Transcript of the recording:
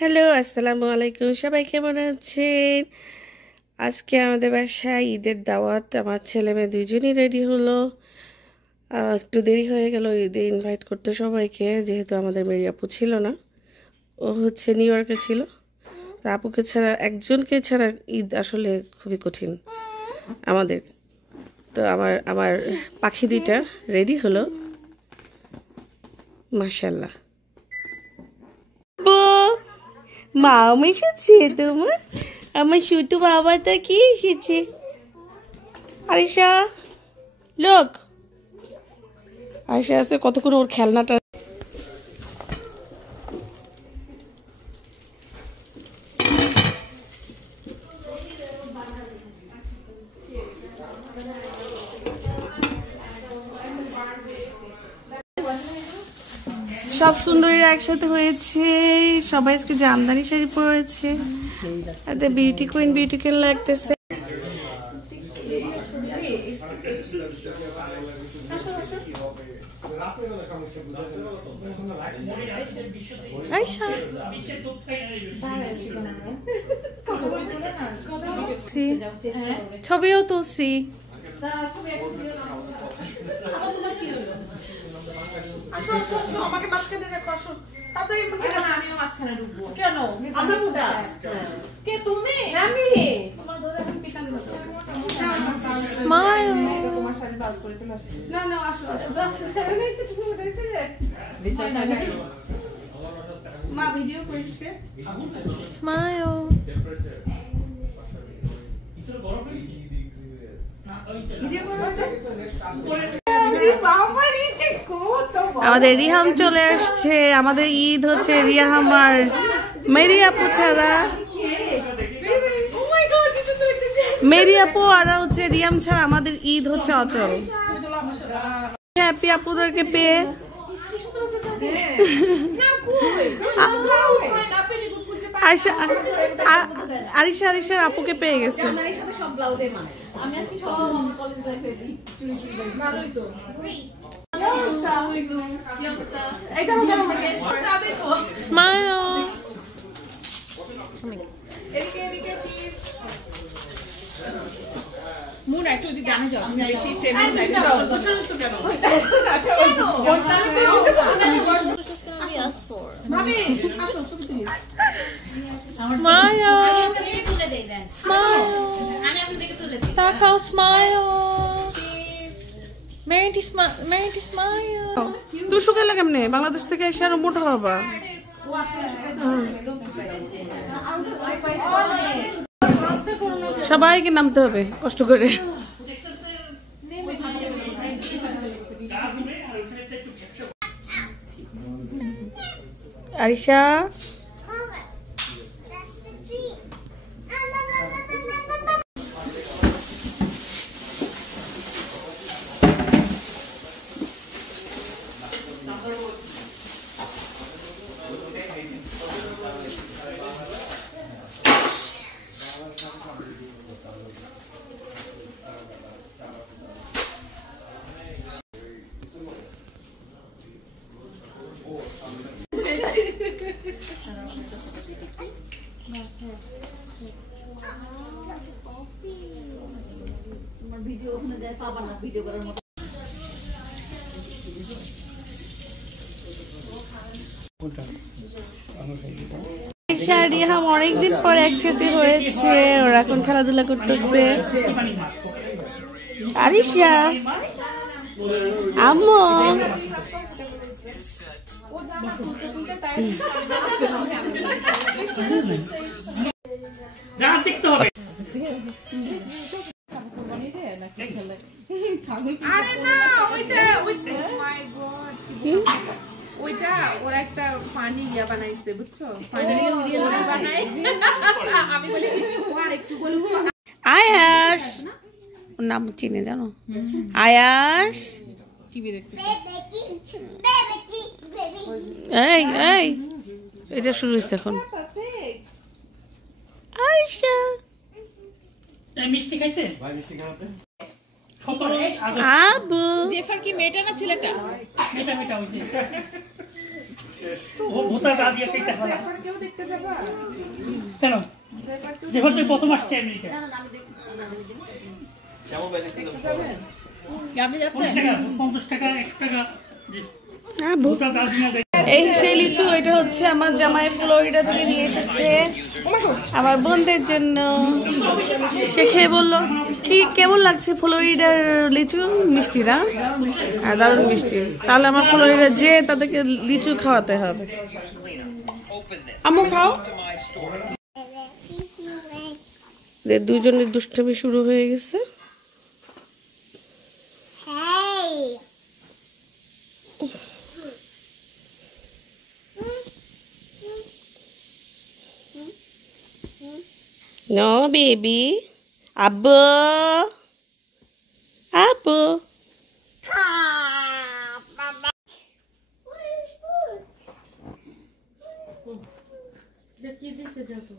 Hello, আসসালামু আলাইকুম। সবাই কেমন আছেন? আজকে আমাদের বাসায় ঈদের দাওয়াত। আমার ছেলে মেয়ে দুইজনই রেডি হলো। একটু দেরি হয়ে গেল ঈদে ইনভাইট করতে সবাইকে, যেহেতু আমাদের মেরি আপু ছিল না, ও হচ্ছে নিউ ইয়র্কে ছিল। তো আপুকে ছাড়া, একজনকে ছাড়া ঈদ আসলে খুবই কঠিন আমাদের। তো আমার পাখি দুইটা রেডি হলো, মাশাল্লাহ। মাও এসেছে তোমার? আমার শুধু বাবাটা কি এসেছে? আরিশা, লোক আরিশা আছে কতক্ষণ ওর খেলনাটা। সব সুন্দরীরা একসাথে হয়েছে, সবাই আজকে জামদানি শাড়ি পরেছে, বিউটি কুইন বিউটি কুইন লাগতেছে। ছবিও তুলছি। আমাদের রিহাম চলে আসছে। আমাদের ঈদ হচ্ছে রিহাম আর মেরি আপু ছাড়া, মেরি আপু আর হচ্ছে রিয়াম ছাড়া আমাদের ঈদ হচ্ছে অচল। হ্যাপি আপুদেরকে পেয়ে। আরিশার আপুকে পেয়ে গেছে। স্মাইল। মুন একটু যদি জানা যাও আমি বেশি ফেমাস সাইড দাও তো চলছ কেন আচ্ছা ওই ভাবি আসো ছবি তুলি স্মাইল তুলে দেই দেন স্মাইল আমি আপনাদেরকে তুলে দেই তাকাও স্মাইল মেরিটি স্মাইল। তুই শুকাইলা কেমনে? বাংলাদেশ থেকে এসে আরো মোটা হবা। সবাইকে নামতে হবে কষ্ট করে। আরিশা অনেকদিন পর একসাথে হয়েছে, ওরা এখন খেলাধুলা করতেছে। আরিশা আম্মু আরে না ওইটা মাই গড ওইটা ওরা একটা ফানি ইয়া বানাইছে বুঝছো, ফানি রিয়েল বানাই। আমি বলি ও আর একটু বলবো আয়াস, ওর নাম চিনে জানো? আয়াস টিভি দেখতেছে। এই এই এটা শুরু হয়েছে এখন। আরিশা মিষ্টি খাইছে? আবু জেফার কি মেয়েটা না ছেলেটা? মেয়েটা হইছে। ও ভূতা দা দিয়ে কেটে ফেলা জাফর কেউ দেখতে যাবা? কেন জাফর কেউ যেবার তুই প্রথম আসছে আমেরিকা দেখতে যাবেন? আপনি যাচ্ছেন? 50 টাকা 100 টাকা যে হ্যাঁ, ভূতা দা দিয়ে দেয়। এই সেই লিচু, এটা হচ্ছে আমার জামাই ফ্লোরিডা থেকে নিয়ে এসেছে আমার বোনদের জন্য। সে খেয়ে বললো কি কেমন লাগছে ফ্লোরিডার লিচু, মিষ্টি না? হ্যাঁ, দারুণ মিষ্টি। তাহলে আমার ফ্লোরিডা যে তাদেরকে লিচু খাওয়াতে হবে। আম্মু খাও। দুজনের দুষ্টামি শুরু হয়ে গেছে। No, baby. Abu. Abu. কি দিছে দেখো